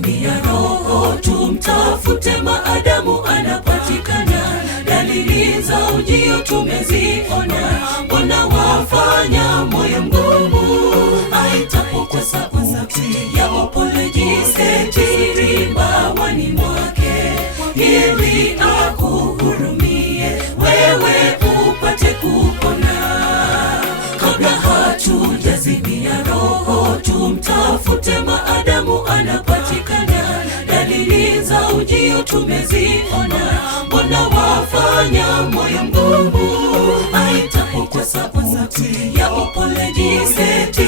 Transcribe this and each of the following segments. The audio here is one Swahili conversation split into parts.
hujazimia roho, tumtafute maadamu anapatikana. Dalili za ujio tumeziona, mbona wafanya moyo mgumu? Aitapo kwa sauti ya apolojiseti mbawani mwake, ili akuhurumie wewe upate kupona. Kabla hatujazimia roho, tumtafute maadamu anapatikana. Dalili za ujio tumeziona, mbona wafanya moyo mgumu? Aitapo kwa sauti ya apolojiseti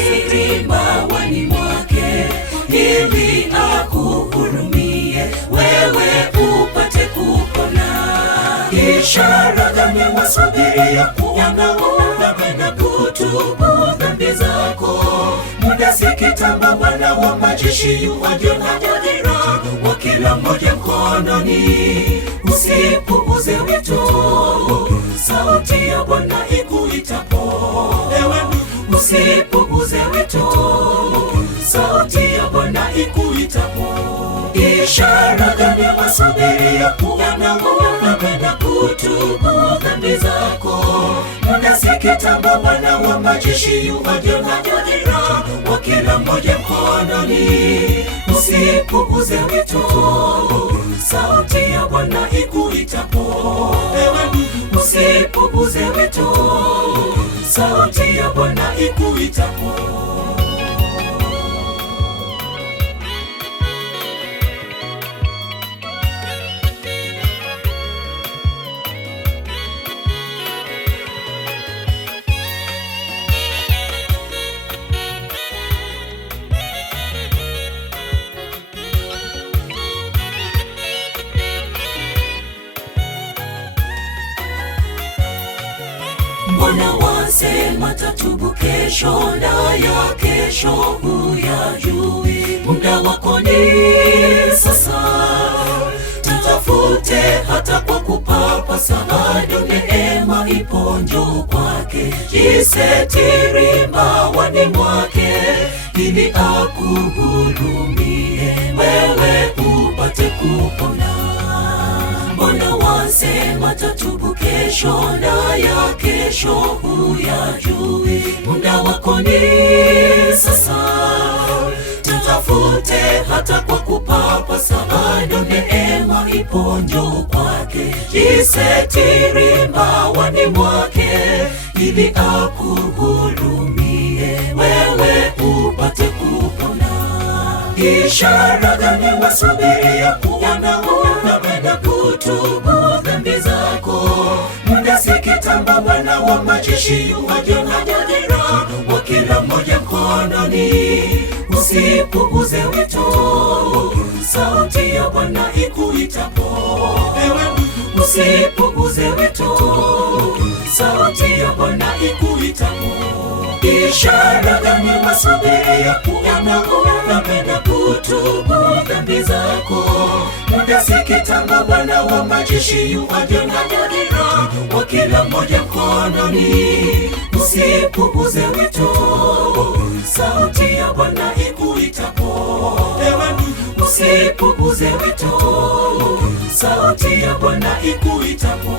mbawani mwake, ili akuhurumie wewe upate kupona. Ishara gani wasubiria kuona? Unapenda kutubu dhambi zako. Muda si kitambo, Bwana wa majeshi yuaja na jadira wa kila mmoja mkononi. Usipuuze wito, sauti ya Bwana ikuitapo. Usipuuze wito, sauti ya Bwana ikuitapo. Ishara gani wasubiria kuona? Unapenda kutubu dhambi zako. Muda si kitambo, Bwana wa majeshi yuaja na jadira wa kila mmoja mkononi. Usipuuze wito, sauti ya Bwana ikuitapo. Usipuuze wito, sauti ya Bwana ikuitapo. Mbona wasema tatubu kesho, na ya kesho huyajui? Muda wako ni sasa, tutafute hata kwa kupapasa. Bado neema ipo, njoo kwake, jisitiri mbawani mwake, ili akuhurumie wewe upate kupona. Mbona wasema tatubu kesho, na ya kesho huyajui? Muda wako ni sasa, tutafute hata kwa kupapasa. Bado neema ipo, njoo kwake, jisitiri mbawani mwake, ili akuhurumie wewe upate kupona. Ishara gani wasubiria kuona? Unapenda kutubu dhambi zako. Muda si kitambo, Bwana wa majeshi yuaja na jadira wa kila mmoja mkononi. Usipuuze wito, sauti ya Bwana ikuitapo. Usipuuze wito, sauti ya Bwana ikuitapo. Ishara gani wasubiria kuona? Unapenda kutubu dhambi zako. Muda si kitambo, Bwana wa majeshi yuaja na jadira wa kila mmoja mkononi. Usipuuze wito, sauti ya Bwana ikuitapo. Usipuuze wito, sauti ya Bwana ikuitapo.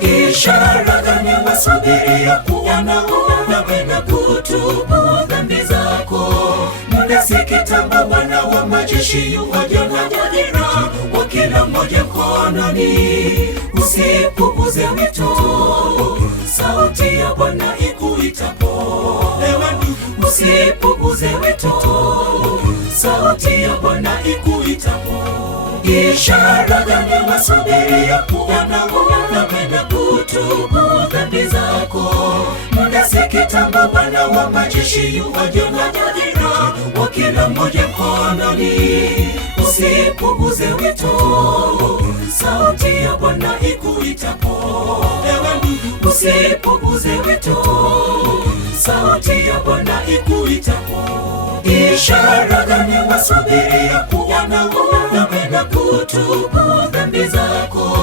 Ishara gani wasubiria kuona? Unapenda kutubu dhambi zako. Muda si kitambo, Bwana wa majeshi yuaja na jadira wa kila mmoja mkononi. Usipuuze wito, sauti ya Bwana ikuitapo. Usipuuze wito, sauti ya Bwana ikuitapo. Ishara gani wasubiria kuona? Unapenda kutubu dhambi zako. Muda si kitambo, Bwana wa majeshi yuaja na jadira wa kila mmoja mkononi. usipuuze wito, sauti ya Bwana ikuitapo. Ewe ndugu, usipuuze wito, sauti ya Bwana ikuitapo. Ishara gani wasubiria kuona? Unakwenda kutubu dhambi zako.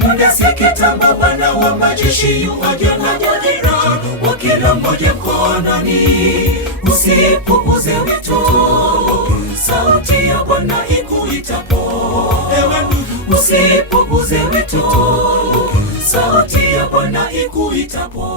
Muda si kitambo, Bwana wa majeshi yuaja na majira wa kila mmoja mkononi. Usipuuze wito, sauti ya Bwana ikuitapo. Ewe ndugu, usipuuze wito, sauti ya Bwana ikuitapo.